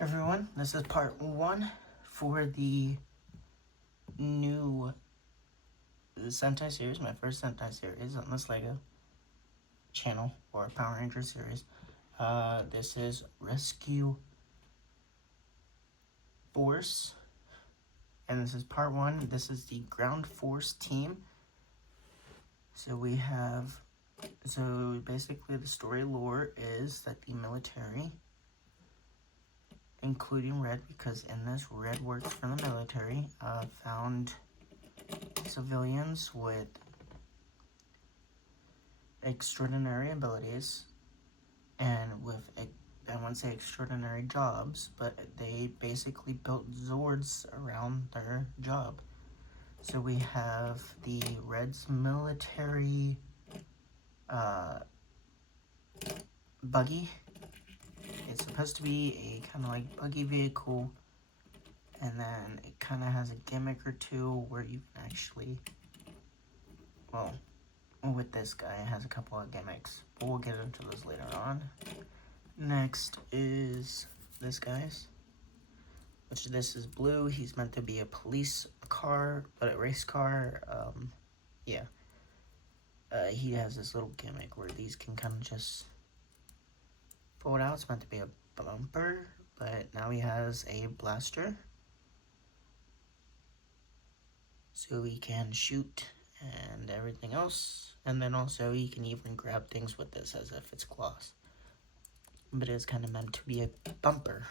Everyone, this is part 1 for the new Sentai series, my first Sentai series on this LEGO channel, or Power Ranger series. This is Rescue Force, and this is part 1. This is the Ground Force team. So basically the story lore is that the military, including Red, because in this Red works for the military, found civilians with extraordinary abilities and with, I wouldn't say extraordinary jobs, but they basically built zords around their job. So we have the Red's military buggy. It's supposed to be a kind of like buggy vehicle, and then it kind of has a gimmick or two where you can actually, well, with this guy, it has a couple of gimmicks, but we'll get into those later on. Next is this guy's, which this is blue. He's meant to be a police car, but a race car. He has this little gimmick where these can kind of just fold out. It's meant to be a bumper, but now he has a blaster, so he can shoot and everything else. And then also he can even grab things with this as if it's claws. But it's kind of meant to be a bumper.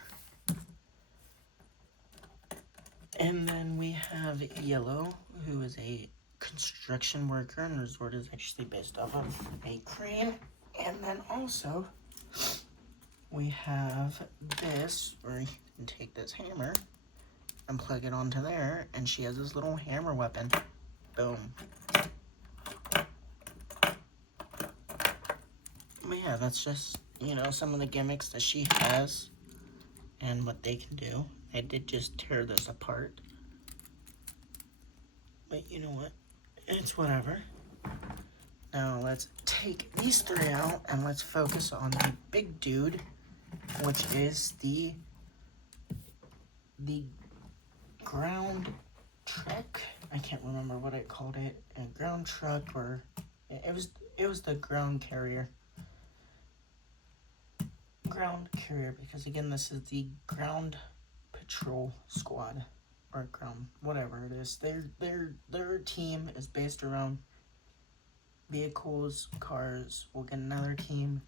And then we have Yellow, who is a construction worker, and the Zord is actually based off of a crane. And then also we have this, where you can take this hammer and plug it onto there, and she has this little hammer weapon. Boom. But yeah, that's just, some of the gimmicks that she has and what they can do. I did just tear this apart, but you know what? It's whatever. Now let's take these three out and let's focus on the big dude, which is the ground truck. I can't remember what I called it. A ground truck, or it was the ground carrier. Ground carrier, because again, this is the ground patrol squad, or ground, whatever it is. Their team is based around vehicles, cars. We'll get another team,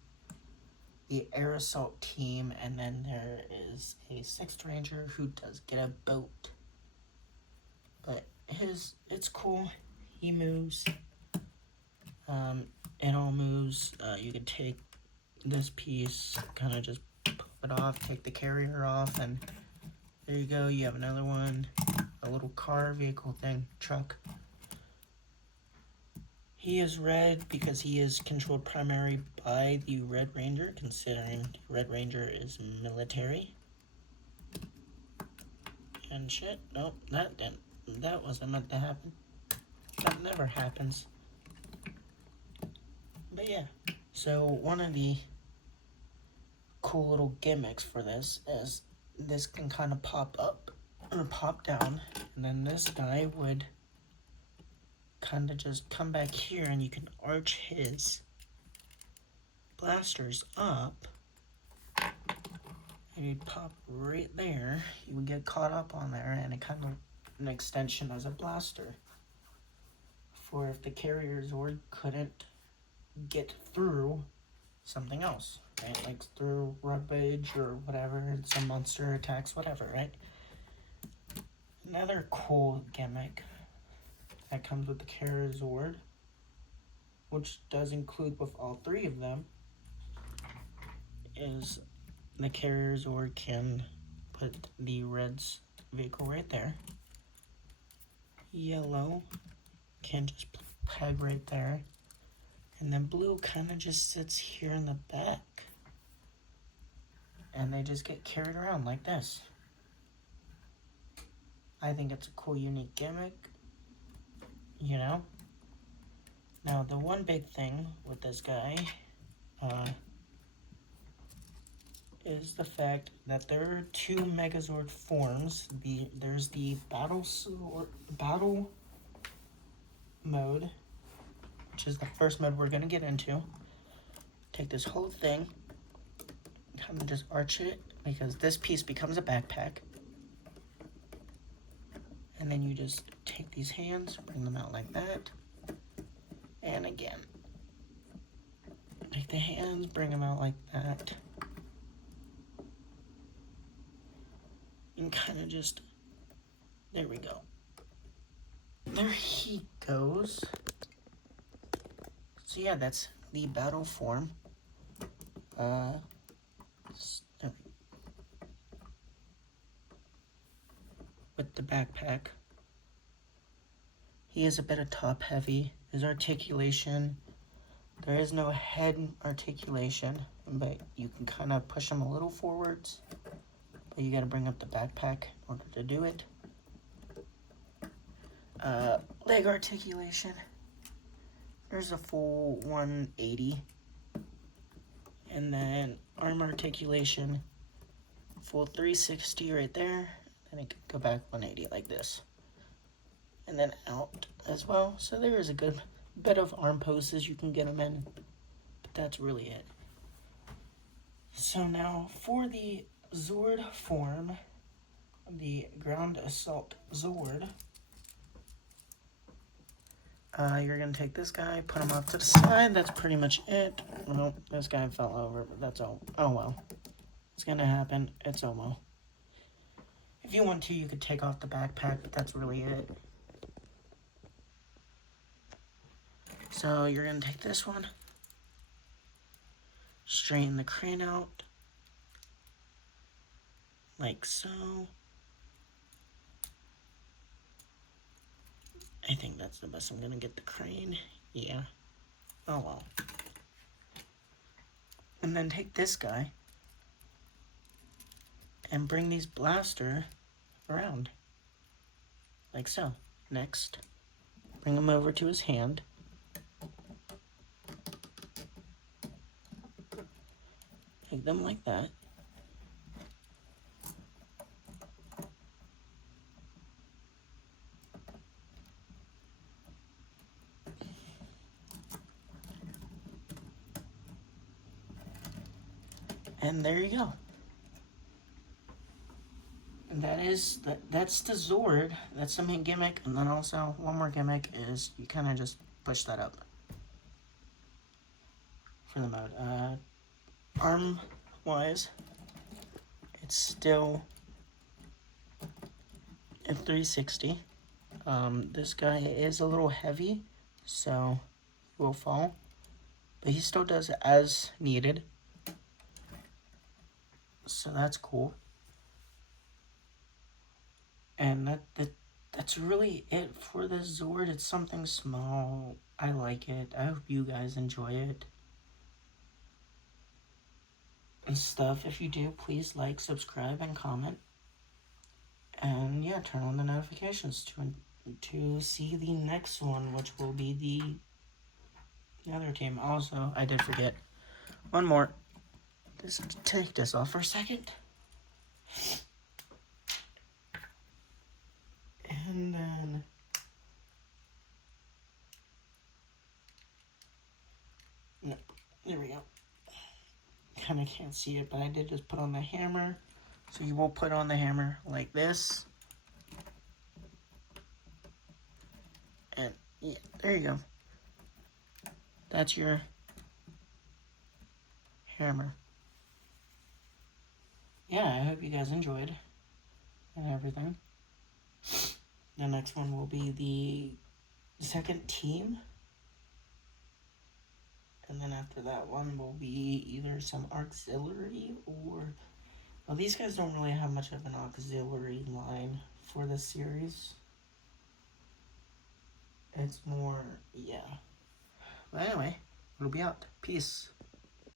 the air assault team, and then there is a 6th ranger who does get a boat. But it's cool. He moves. It all moves. You could take this piece, kind of just pop it off, take the carrier off, and there you go. You have another one, a little car, vehicle thing, truck. He is red because he is controlled primarily by the Red Ranger, considering the Red Ranger is military. And shit, nope, that wasn't meant to happen. That never happens. But yeah, so one of the cool little gimmicks for this is this can kind of pop up or pop down, and then this guy would kind of just come back here, and you can arch his blasters up, and you'd pop right there. You would get caught up on there, and it kind of an extension as a blaster for if the carrier Zord couldn't get through something else, right? Like through rubbish or whatever, some monster attacks, whatever, right? Another cool gimmick that comes with the carrier Zord, which does include with all three of them, is the carrier Zord can put the Red's vehicle right there. Yellow can just peg right there. And then blue kind of just sits here in the back. And they just get carried around like this. I think it's a cool, unique gimmick. Now, the one big thing with this guy is the fact that there are two Megazord forms. There's the battle mode, which is the first mode we're gonna get into. Take this whole thing, kind of just arch it, because this piece becomes a backpack. And then you just take these hands, bring them out like that. And again, take the hands, bring them out like that. And kind of just, there we go. There he goes. So yeah, that's the battle form. With the backpack. He is a bit of top heavy. His articulation, there is no head articulation, but you can kind of push him a little forwards. But you gotta bring up the backpack in order to do it. Leg articulation, there's a full 180. And then arm articulation, full 360 right there. And it can go back 180 like this. And then out as well. So there is a good bit of arm poses you can get them in. But that's really it. So now for the Zord form, the Ground Assault Zord, you're going to take this guy, put him off to the side. That's pretty much it. Well, this guy fell over, but that's all. Oh well. It's going to happen. It's almost. If you want to, you could take off the backpack, but that's really it. So you're going to take this one, straighten the crane out, like so. I think that's the best I'm going to get the crane. Yeah. Oh well. And then take this guy and bring these blaster around. Like so. Next, bring him over to his hand. Take them like that. And there you go. And that's the Zord. That's the main gimmick. And then also one more gimmick is you kind of just push that up for the mode. Arm wise, it's still at 360. This guy is a little heavy, so he will fall, but he still does as needed. So that's cool. And that's really it for the Zord. It's something small. I like it. I hope you guys enjoy it. And stuff. If you do, please like, subscribe, and comment. And yeah, turn on the notifications to see the next one, which will be the other team. Also, I did forget one more. Just take this off for a second. And then no, there we go. Kind of can't see it, but I did just put on the hammer. So you will put on the hammer like this. And yeah, there you go. That's your hammer. Yeah, I hope you guys enjoyed and everything. The next one will be the second team. And then after that one will be either some auxiliary or... Well, these guys don't really have much of an auxiliary line for this series. It's more, yeah. But anyway, we'll be out. Peace.